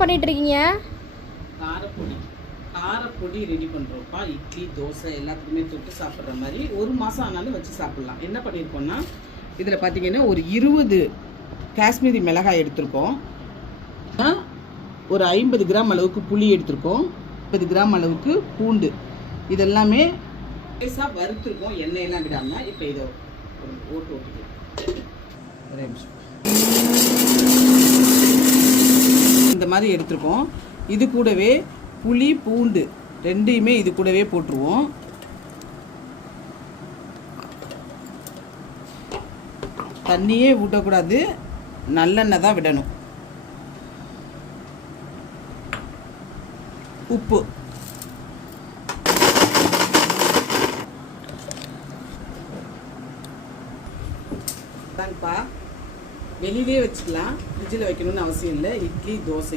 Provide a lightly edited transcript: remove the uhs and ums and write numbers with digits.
பண்ணிட்டு இருக்கீங்க? காரப்பொடி காரப்பொடி ரெடி பண்ணுறோம்ப்பா. இட்லி தோசை எல்லாத்துக்குமே தொட்டு சாப்பிட்ற மாதிரி 1 மாதம் ஆனாலும் வச்சு சாப்பிட்லாம். என்ன பண்ணியிருக்கோன்னா, இதில் பார்த்தீங்கன்னா ஒரு 20 காஷ்மீரி மிளகாய் எடுத்திருக்கோம். ஒரு 50 கிராம் அளவுக்கு புளி எடுத்திருக்கோம். 50 கிராம் அளவுக்கு பூண்டு. இதெல்லாமே லேசாக வறுத்துருக்கோம், எண்ணெயெல்லாம் விடாமல். இப்போ இதை ஓட்டிக்கலாம். ஒரே நிமிஷம். இந்த மாதிரி எடுத்துருக்கோம். இது கூடவே புளி பூண்டு ரெண்டையுமே இது கூடவே போட்டுருவோம். தண்ணியே ஊற்றக்கூடாது, நல்லெண்ணெய் தான் விடணும். உப்பு தான்ப்பா. வெளியிலே வச்சுக்கலாம், ஃப்ரிட்ஜில் வைக்கணும்னு அவசியம் இல்லை. இட்லி தோசை